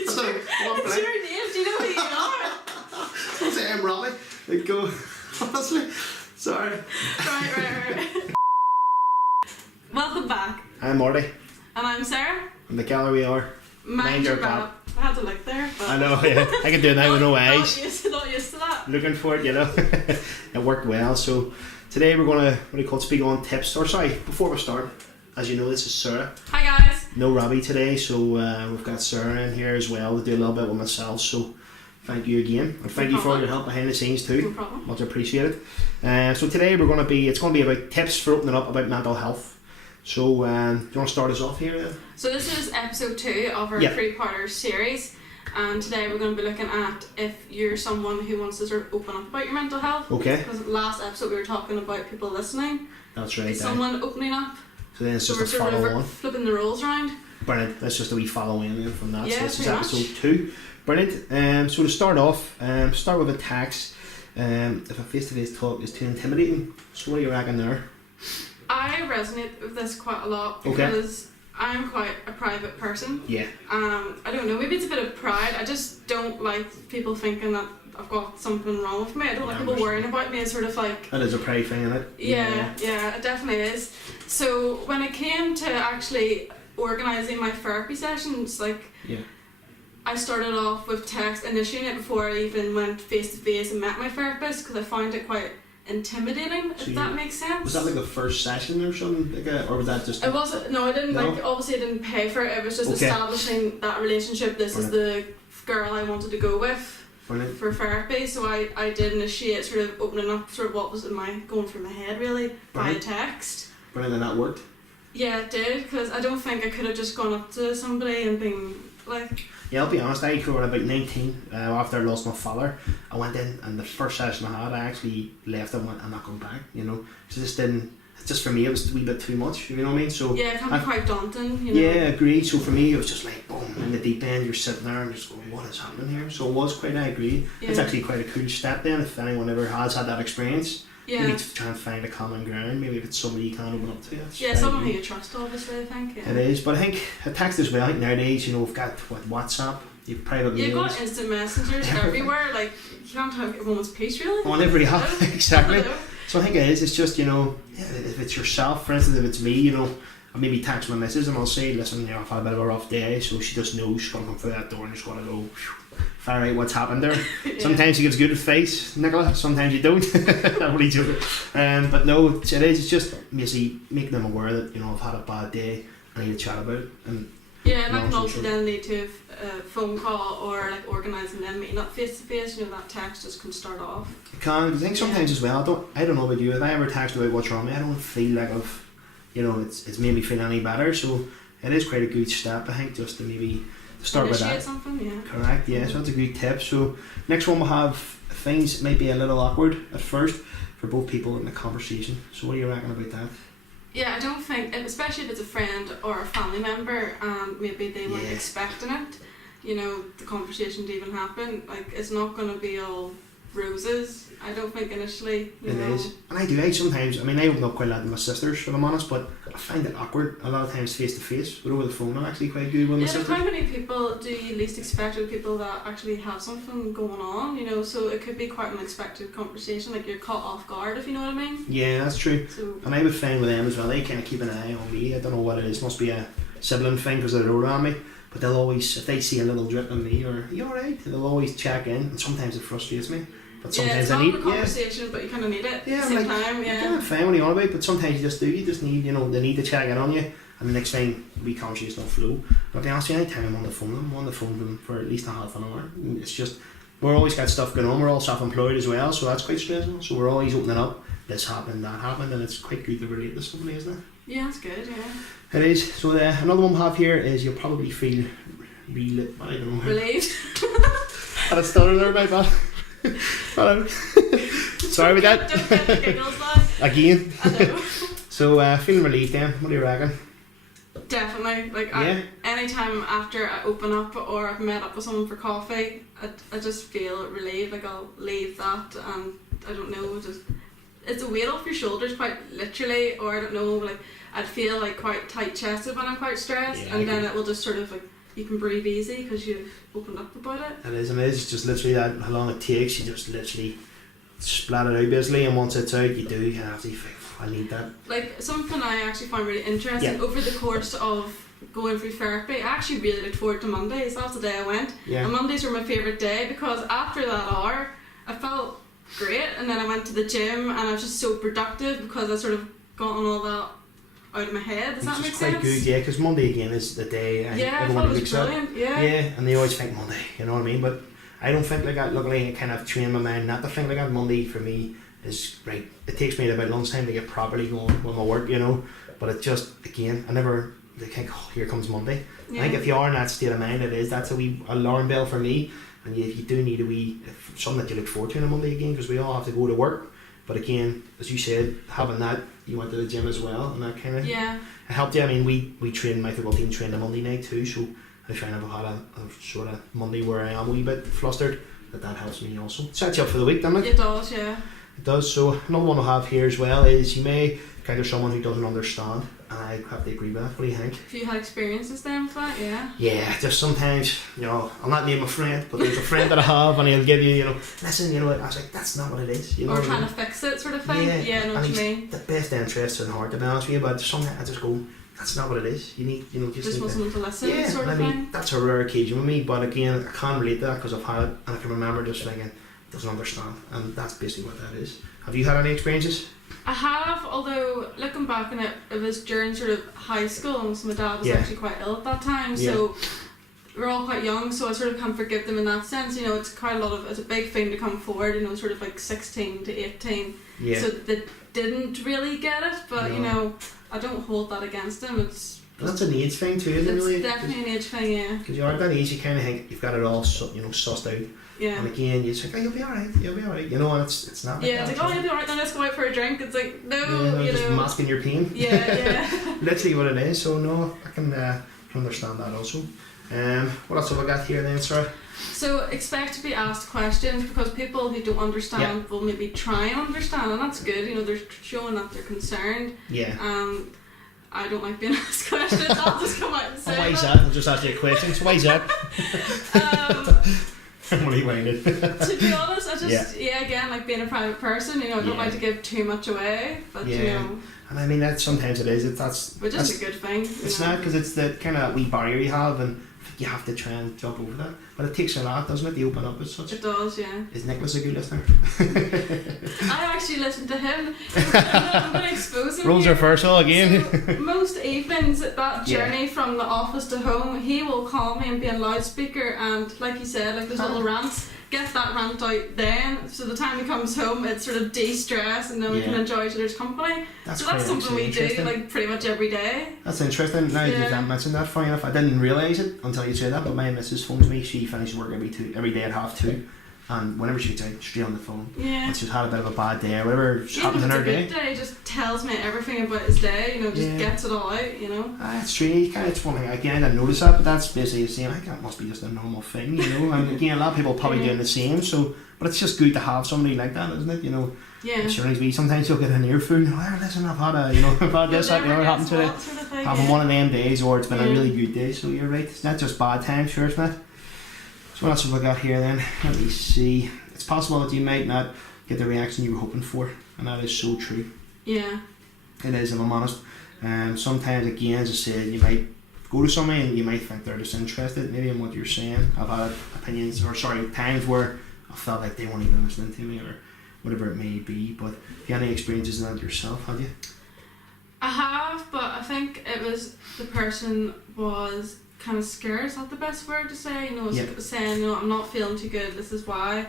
It's your name. Do you know who you are? I'll say I'm Robbie. Like, go. Honestly. Sorry. Right. Welcome back. I'm Marty. And I'm Sarah. And the gallery are. Mind your Bap. I had to look there. But I know, yeah. I can do it now with no eyes. Not used to that. Looking for it, you know. It worked well. So today we're going to, speak on tips. Or sorry, before we start, as you know, this is Sarah. Hi guys. No Robbie today, so we've got Sarah in here as well to do a little bit with myself. So thank you again, and thank you for all your help behind the scenes too. No problem. Much appreciated. So today it's going to be about tips for opening up about mental health. So do you want to start us off here then? So this is episode 2 of our 3-parter series, and today we're going to be looking at if you're someone who wants to sort of open up about your mental health. Okay. Because last episode we were talking about people listening. That's right. Someone opening up. So then it's So just we're a sort follow of on. flipping the roles around. Brilliant. That's just a wee follow in then from that. Yeah, so this is pretty episode much. 2. Brilliant. So to start off, start with a text. If a face-to-face talk is too intimidating, so what do you reckon there? I resonate with this quite a lot Okay. because I'm quite a private person. Yeah. I don't know, maybe it's a bit of pride. I just don't like people thinking that I've got something wrong with me. I don't like people worrying about me. It's sort of like... That is a pride thing, isn't it? Yeah, it definitely is. So when it came to actually organising my therapy sessions, I started off with text, initiating it before I even went face to face and met my therapist, because I found it quite intimidating, if that makes sense. Was that like the first session or something, or was that just? It wasn't. No, I didn't. No? Obviously, I didn't pay for it. It was just establishing that relationship. This is the girl I wanted to go with for therapy. So I did initiate sort of opening up sort of what was going through my head really via text. Brilliant, and that worked. Yeah, it did, because I don't think I could have just gone up to somebody and been like... Yeah, I'll be honest, I grew up about 19, after I lost my father. I went in, and the first session I had, I actually left and went, I'm not going back, you know. So just for me, it was a wee bit too much, you know what I mean? So yeah, it can be quite daunting, you know. Yeah, agreed. So for me, it was just like, boom, in the deep end, you're sitting there and just going, what is happening here? So it was quite, I agree. Yeah. It's actually quite a cool step then, if anyone ever has had that experience. Yeah. You need to try and find a common ground, maybe if it's somebody you can open up to. Yeah, someone who you trust, obviously, I think. Yeah. It is, but I think a text as well. I think nowadays, you know, we've got WhatsApp, you've private mails. You've got instant messengers everywhere, like, you can't have a moment's peace, really. On every app, exactly. So I think it is, it's just, you know, if it's yourself, for instance, if it's me, you know, I'll maybe text my missus and I'll say, listen, you know, I've had a bit of a rough day, so she just knows she's going to come through that door and just going to go, fire out what's happened there. Yeah. Sometimes she gives good advice, Nicola, sometimes you don't. I'm really joking. But no, it is, it's just basically making them aware that, you know, I've had a bad day, I need to chat about it. And yeah, and that can also then lead to a phone call or like organising them meeting up face to face. You know, that text just can start off. It can, because I think sometimes as well, I don't know about you, if I ever text about what's wrong with me, I don't feel like it's made me feel any better. So it is quite a good step, I think, just to maybe start with that. Initiate something, yeah. Correct, yeah, so that's a good tip. So next one we'll have things might be a little awkward at first for both people in the conversation. So what do you reckon about that? Yeah, I don't think, especially if it's a friend or a family member and maybe they weren't expecting it, you know, the conversation to even happen, like, it's not going to be all roses, I don't think, initially. It is. And I sometimes, I open up quite a lot to my sisters, if I'm honest, but I find it awkward a lot of times face to face, but over the phone I'm actually quite good with my sisters. How many people do you least expect with people that actually have something going on, you know, so it could be quite an unexpected conversation, like you're caught off guard, if you know what I mean. Yeah, that's true. So, and I would find with them as well, they kind of keep an eye on me. I don't know what it is, must be a sibling thing because they're older on me, but they'll always, if they see a little drip on me, or are you alright, they'll always check in, and sometimes it frustrates me. But sometimes it's I need a conversation, but you kind of need it at the same time. Yeah, fine what you on about, but sometimes you just need, you know, they need to check in on you, and the next thing we conversation will flow. But to be honest, anytime I'm on the phone with them for at least a half an hour. It's just, we're always got stuff going on, we're all self-employed as well, so that's quite stressful. So we're always opening up, this happened, that happened, and it's quite good to relate to somebody, isn't it? Yeah, that's good, yeah. It is. So another one we have here is you'll probably feel I don't know. Relieved. Had it started there, my bad. Sorry about that. Don't get the giggles now. Again. I know. So feeling relieved then, what do you reckon? Definitely. Like anytime after I open up or I've met up with someone for coffee, I just feel relieved, like I'll leave that and I don't know, just it's a weight off your shoulders quite literally, or I don't know, like I'd feel like quite tight chested when I'm quite stressed, and then it will just sort of like you can breathe easy because you've opened up about it. It is, and it is just literally that how long it takes. You just literally splat it out basically, and once it's out, you have to think, I need that. Like something I actually found really interesting over the course of going through therapy, I actually really looked forward to Mondays. That's the day I went. Yeah. And Mondays were my favourite day because after that hour, I felt great, and then I went to the gym and I was just so productive because I sort of gotten all that out of my head. Does that make sense? Quite good, yeah, because Monday again is the day I thought it was brilliant. Yeah, and they always think Monday, you know what I mean? But I don't think like that. Luckily, I kind of trained my mind not to think like that. Monday for me is right. It takes me about lunchtime to get properly going with my work, you know. But it just, again, I never think, oh, here comes Monday. I think if you are in that state of mind, that's a wee alarm bell for me. And you do need a wee something that you look forward to on a Monday again, because we all have to go to work. But again, as you said, having that, you went to the gym as well, and that kind of it helped you. I mean, we trained, my football team trained a Monday night too, so I find I've had a sort of Monday where I am a wee bit flustered. That helps me also. Sets you up for the week, doesn't it? It does, yeah. It does. So another one I have here as well is you may encounter someone who doesn't understand. And I have to agree with that. What do you think? Have you had experiences then with that? Yeah. Yeah, just sometimes, you know, I'll not name a friend, but there's a friend that I have, and he'll give you, you know, listen, you know, I was like, that's not what it is. You know, or trying to fix it, sort of thing. Yeah, I know what you mean. The best interests in heart, to be honest with you, but sometimes I just go, that's not what it is. You need, you know, just want someone to listen, yeah, sort of thing. That's a rare occasion with me, but again, I can't relate to that because I've had it, and I can remember just thinking, doesn't understand, and that's basically what that is. Have you had any experiences? I have, although looking back on it, it was during sort of high school, and so my dad was actually quite ill at that time, so we're all quite young, so I sort of can't forgive them in that sense. You know, it's quite a lot of, it's a big thing to come forward, you know, sort of like 16 to 18, so they didn't really get it, but you know, I don't hold that against them. That's an age thing too, isn't it? It's definitely an age thing, yeah. Because you're at that age, you kind of think you've got it all, you know, sussed out. Yeah. And again, you think, oh, you'll be alright, you know, and it's not like that. It's like, oh, you'll be alright, then let's go out for a drink. It's like, no, you just know. masking your pain. Yeah. Literally what it is, so no, I can understand that also. What else have I got here then, sorry? So expect to be asked questions, because people who don't understand will maybe try and understand, and that's good, you know, they're showing that they're concerned. Yeah. I don't like being asked questions. I'll just come out and say why is that? I'll just ask you a question. So why is that? What are you winding? To be honest, I just again, like being a private person, you know, I don't like to give too much away, but you know. And I mean that sometimes it is. Which is a good thing. It's not, because it's the kind of that wee barrier you have, and you have to try and jump over that. But it takes a lot, doesn't it, to open up as such? It does, yeah. Is Nicholas a good listener? I actually listen to him. I'm going to expose him. Rules are first all again. So, most evenings, that journey from the office to home, he will call me and be in loudspeaker, and like you said, like those little rants, get that rant out then, so the time he comes home it's sort of de-stress, and then we can enjoy each other's company. That's something we do like pretty much every day. That's interesting. Now that you mentioned that, funny enough, I didn't realise it until you said that, but my missus phones me. She finishes work every day at 2:30, and whenever she gets out, straight on the phone. And she's had a bit of a bad day or whatever happens in her day. Good day, just tells me everything about his day, you know, just gets it all out, you know. It's true, it's one thing, again, I didn't notice that, but that's basically the same. I think that must be just a normal thing, you know, and again, a lot of people are probably doing the same, so, but it's just good to have somebody like that, isn't it, you know. Sometimes you'll get an earful, listen, I've had this, that, happen today, having one of them days, or it's been a really good day, so you're right, it's not just bad times, sure it's not. So what else have I got here then? Let me see. It's possible that you might not get the reaction you were hoping for, and that is so true. Yeah. It is, if I'm honest. Sometimes, again, as I said, you might go to somebody and you might think they're disinterested maybe in what you're saying. I've had times where I felt like they weren't even listening to me or whatever it may be, but have you had any experiences in that yourself, have you? I have, but I think it was the person was kind of scared. Is that the best word to say? You know, saying, no, I'm not feeling too good, this is why.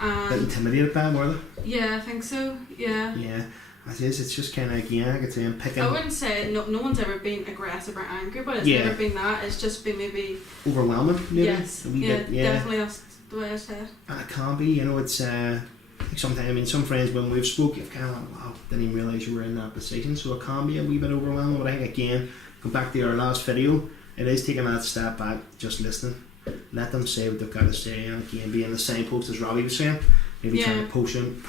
A bit intimidated by them, were they? Yeah, I think so, yeah. Yeah, it is, it's just kind of, again, I could say I'm picking... I wouldn't say, no one's ever been aggressive or angry, but it's never been that, it's just been maybe... overwhelming, maybe? Yes, definitely, that's the way I say it. And it can be, you know, it's... sometimes, I mean, some friends when we've spoke, you've kind of like, wow, didn't even realise you were in that position, so it can be a wee bit overwhelming, but I think, again, go back to our last video, it is taking that step back, just listening. Let them say what they've got to say, and again, being the same post as Robbie was saying, maybe trying to push them,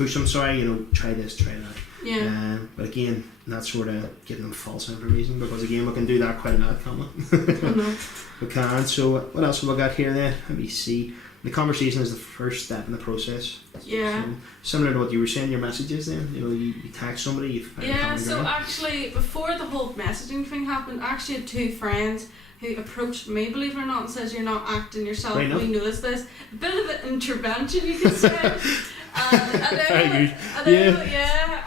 you know, try this, try that. Yeah. But again, not sort of giving them false information, because again, we can do that quite a lot, can't we? I know. We can. So what else have I got here then? Let me see. The conversation is the first step in the process. Yeah. So, similar to what you were saying, your messages then, you text somebody, you find a common so ground. actually, before the whole messaging thing happened, I actually had 2 friends who approached me, believe it or not, and says, "You're not acting yourself, we noticed this." A bit of an intervention, you could say. Very good.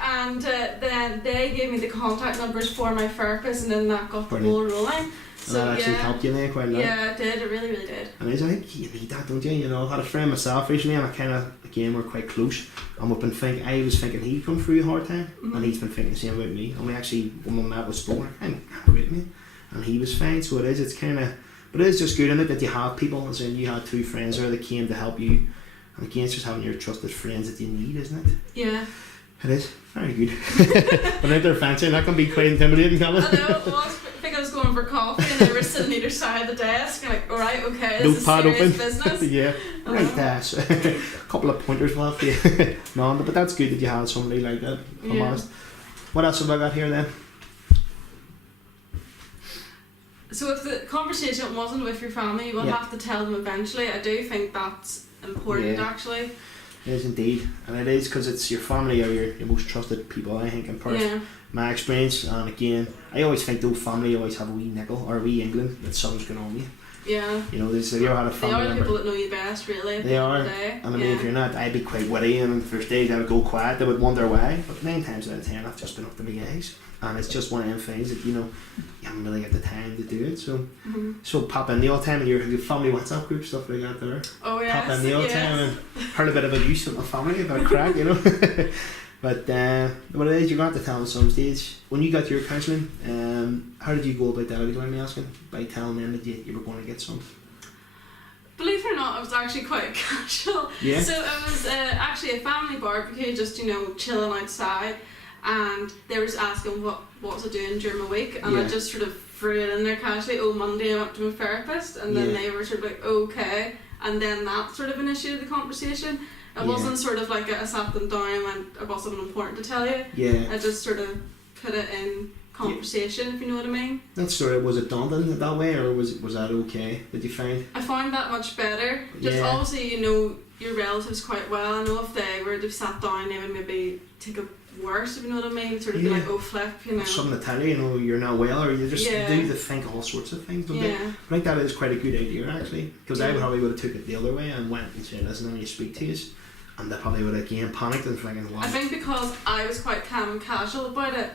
And then they gave me the contact numbers for my therapist, and then that got the ball rolling. So that actually helped you there quite a lot. Yeah, it did. It really, really did. And I think you need that, don't you? I had a friend myself recently, and I kind of, again, we're quite close. And we've been thinking, I was thinking he'd come through a hard time, and he's been thinking the same about me. And we actually, when we met, was spoken, I'm with me, and he was fine. So it's kind of, but it is just good, isn't it, that you have people, as in you had 2 friends there that came to help you. And again, it's just having your trusted friends that you need, isn't it? Yeah. It is. Very good. But if they're fancy, that can be quite intimidating, can't it? I know, it was. I think I was going for coffee and they were sitting either side of the desk and like, alright, okay, this Notepad is serious open. business. Yeah. Right, so a couple of pointers left. Yeah. No, but that's good that you had somebody like that, if I'm honest. What else have I got here then? So if the conversation wasn't with your family, you will have to tell them eventually. I do think that's important actually. It is indeed, and it is because it's your family are your most trusted people, I think, in part. My experience, and again, I always think though family always have a wee nickel or a wee inkling that something's going on with you. Yeah. There's you ever had a family member. They are the member. people that know you best, really. They are, and I mean, if you're not, I'd be quite witty, and the first days I would go quiet, they would wonder why, but 9 times out of 10 I've just been up to my eyes, and it's just one of them things that you haven't really got the time to do it, so so pop in the old time in your family WhatsApp group, stuff like that there. Oh yes. Pop in the old time and heard a bit of abuse from my family about crack, But what it is, you're going to have to tell them at some stage. When you got your counselling, how did you go about that? If you don't mind me asking, by telling them that you were going to get some. Believe it or not, it was actually quite casual. Yeah. So it was actually a family barbecue, just chilling outside, and they were just asking what was I doing during my week, and I just sort of threw it in there casually. Oh, Monday I went to my therapist, and then they were sort of like, okay, and then that sort of initiated the conversation. It wasn't sort of like I sat them down and went, it wasn't important to tell you. Yeah. I just sort of put it in conversation, if you know what I mean. That sort of, was it daunting that way, or was that okay? Did you find? I found that much better. Just obviously, your relatives quite well. I know if they were to sit down, they would maybe take it worse, if you know what I mean. Sort of be like, oh flip, Something to tell you, you're not well, or you just do think all sorts of things, don't they? I think that is quite a good idea actually, because I probably would have took it the other way and went and said, listen, let me speak to you. And they probably would have again panicked and thinking, wow. I think because I was quite calm and casual about it,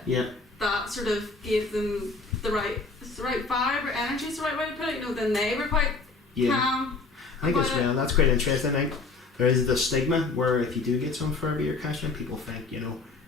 that sort of gave them the right vibe or energy, is the right way to put it. Then they were quite calm. I think as well, that's quite interesting. I think there is the stigma where if you do get some therapy or counselling, people think,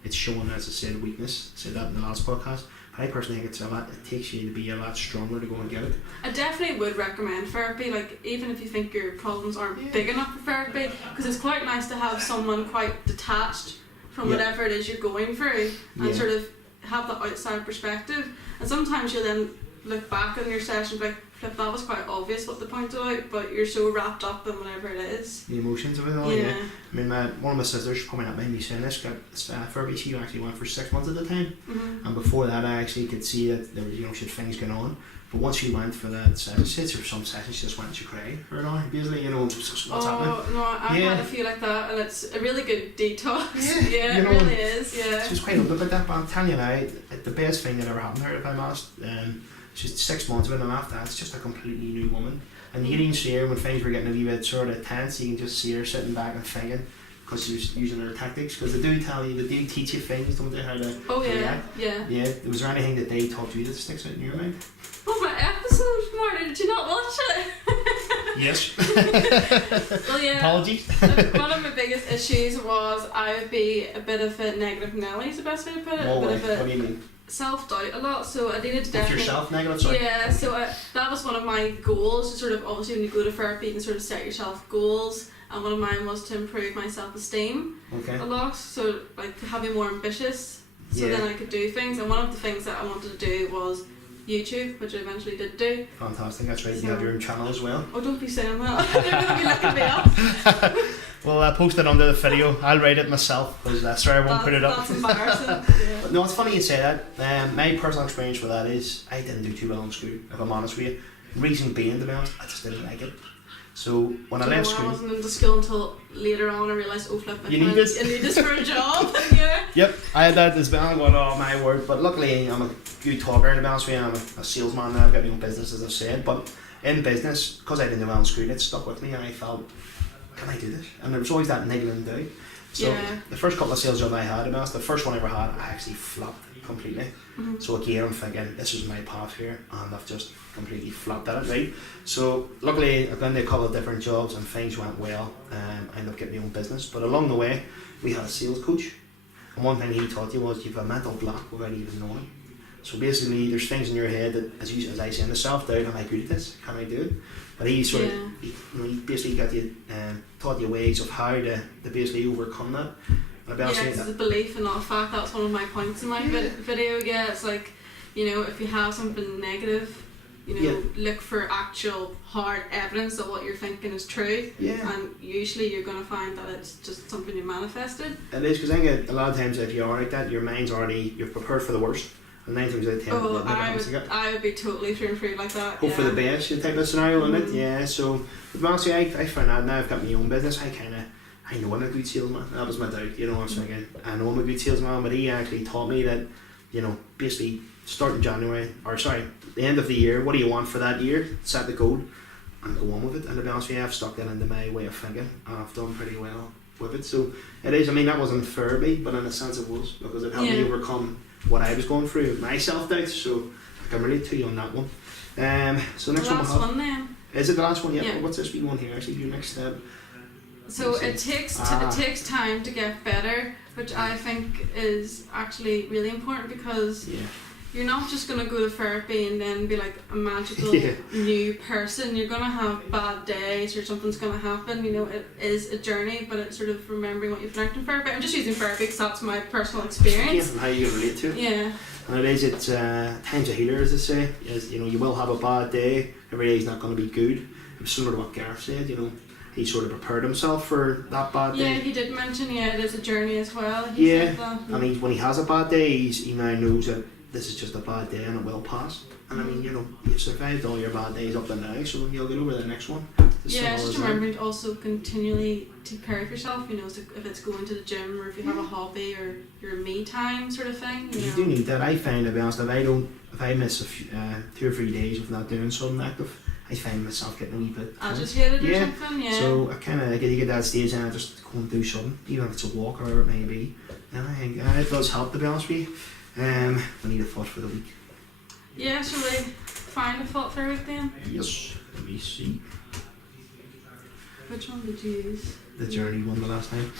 it's shown as a said weakness. I said that in the last podcast. I personally think it takes you to be a lot stronger to go and get it. I definitely would recommend therapy, even if you think your problems aren't big enough for therapy, because it's quite nice to have someone quite detached from whatever it is you're going through and sort of have the outside perspective. And sometimes you'll then look back on your session and be like, flip, that was quite obvious what they pointed out, but you're so wrapped up in whatever it is. The emotions of it all, I mean, one of my sisters, probably not me saying this, got therapy. She actually went for 6 months at the time, and before that I actually could see that there was, she had things going on. But once she went for that session, for some sessions, she just went and she cried for an hour, basically, what's happening. Oh, no, I had a feel like that, and it's a really good detox. Yeah, it really is, She was quite open about that, but I'm telling you now, the best thing that ever happened to her, if I'm honest, she's 6 months of it, and after that, it's just a completely new woman. And you can even see her when things were getting a wee bit sort of tense, you can just see her sitting back and thinking, because she was using her tactics, because they do teach you things, don't they, how to react. Yeah. Was there anything that they taught you that sticks out in your mind? Oh, my episode, Marty, did you not watch it? Yes. Well, yeah. Apologies. One of my biggest issues was I would be a bit of a negative Nelly, is the best way to put it. What do you mean? Self-doubt a lot, so I needed to definitely... With yourself negative? Sorry. Yeah, so that was one of my goals, to sort of, obviously when you go to therapy you can sort of set yourself goals, and one of mine was to improve my self-esteem a lot, so like to be more ambitious, so then I could do things, and one of the things that I wanted to do was YouTube, which I eventually did do. Fantastic, that's right, you have your own channel as well. Oh, don't be saying that. They're going to be looking me up. Well, I'll post it under the video. I'll write it myself because Sarah won't put it up. That's embarrassing. Yeah. But no, it's funny you say that. My personal experience with that is I didn't do too well in school, if I'm honest with you. Reason being, to be honest, I just didn't like it. So when I left school, I wasn't into school until later on. I realised, oh flip, I need this for a job. Yeah. Yep, I had that as well. I'm going, oh my word. But luckily, I'm a good talker, to be honest with you. I'm a salesman now. I've got my own business, as I've said. But in business, because I didn't do well in school, it stuck with me, and I felt, can I do this? And there was always that niggling doubt. So the first couple of sales jobs I had, to be honest, the first one I ever had, I actually flopped completely. Mm-hmm. So again, I'm thinking, this is my path here, and I've just completely flopped at it, right? So luckily, I've been to a couple of different jobs, and things went well. I ended up getting my own business, but along the way, we had a sales coach, and one thing he taught you was you've a mental block without even knowing. So basically, there's things in your head that, as I say, in the self-doubt, am I good at this? Can I do it? But he sort of, he basically got you, taught you ways of how to basically overcome that. It's a belief and not a fact. That's one of my points in my video. Yeah, it's like, if you have something negative, look for actual hard evidence that what you're thinking is true. Yeah. And usually you're going to find that it's just something you manifested. It is, because I think a lot of times if you are like that, your mind's already, you're prepared for the worst. And 9 times out of 10, I would be totally through and through like that. Hope for the best type of scenario, isn't it? Yeah. So, but honestly, I found out now I've got my own business. I know I'm a good salesman. That was my doubt. I was thinking, I know I'm a good salesman, but he actually taught me that, basically starting January, the end of the year, what do you want for that year? Set the goal and go on with it. And to be honest with you, I've stuck that into my way of thinking, and I've done pretty well with it. So it is. I mean, that wasn't fair to me, but in a sense it was, because it helped me overcome what I was going through, my self-doubt, so I can relate to you on that one. So next one then. Is it the last one? Yeah. What's this wee one here? Actually, your next step. So it takes time to get better, which I think is actually really important, because you're not just going to go to therapy and then be like a magical new person. You're going to have bad days or something's going to happen. It is a journey, but it's sort of remembering what you've learned in therapy. I'm just using therapy because that's my personal experience. And how you can relate to it. Yeah. And it's time's a healer, as they say. You will have a bad day. Every day is not going to be good. It was similar to what Gareth said, he sort of prepared himself for that bad day. Yeah, he did mention, it is a journey as well. He said that. And when he has a bad day, he now knows that this is just a bad day and it will pass. And I mean, you've survived all your bad days up to now, so you'll get over the next one. Just remembering to also continually take care of yourself, if it's going to the gym or if you have a hobby or your me time sort of thing. You do need that. I find, to be honest, if I miss 2 or 3 days of not doing something active, I find myself getting a wee bit agitated or something. So I kind of get that stage and I just go and do something, even if it's a walk or whatever it may be. And I think it does help, to be honest with you. I need a thought for the week. Yeah, shall we find a thought for the week then? Yes, let me see. Which one did you use? The journey one the last time.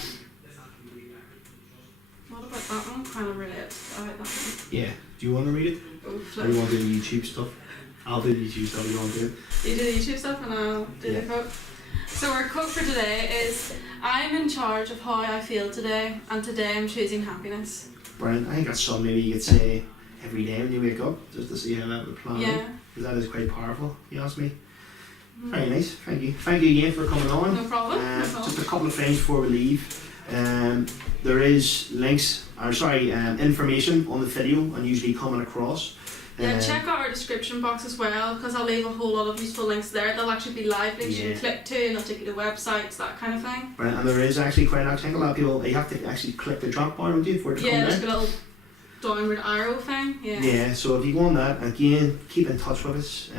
What about that one? Kind of relates. I like that one. Yeah, do you want to read it? Or do you want to do the YouTube stuff? I'll do the YouTube stuff, you want to do it? You do the YouTube stuff and I'll do the quote. So our quote for today is, I'm in charge of how I feel today, and today I'm choosing happiness. Brilliant. I think that's something maybe you could say every day when you wake up, just to see how that would plan. Yeah. Because that is quite powerful, if you ask me. Very nice, thank you. Thank you again for coming on. No problem. Just a couple of things before we leave. There is information on the video and usually coming across. Check out our description box as well, because I'll leave a whole lot of useful links there. There'll actually be live links you can click to, and they'll take you to websites, that kind of thing. Right, and there is actually quite I think a lot of people, you have to actually click the drop bar, don't you, for it to come down? Yeah, there's a little downward arrow thing. Yeah, so if you go on that, again, keep in touch with us,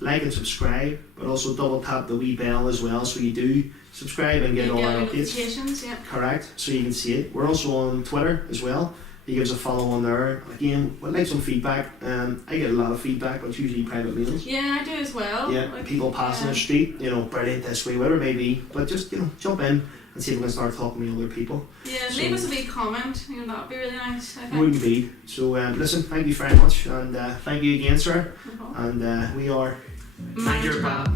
like and subscribe, but also double tap the wee bell as well, so you do subscribe and get all our updates. Notifications, yeah. Correct, so you can see it. We're also on Twitter as well. You give us a follow on there. Again, we'd like some feedback. I get a lot of feedback, but it's usually private mails. Yeah, I do as well. Yeah, people passing the street, brilliant this way, whatever it may be. But just, jump in and see if we can start talking with other people. Yeah, leave us a wee comment. That would be really nice, I think. Would indeed. So, listen, thank you very much. And thank you again, sir. And we are Mind Your Bap.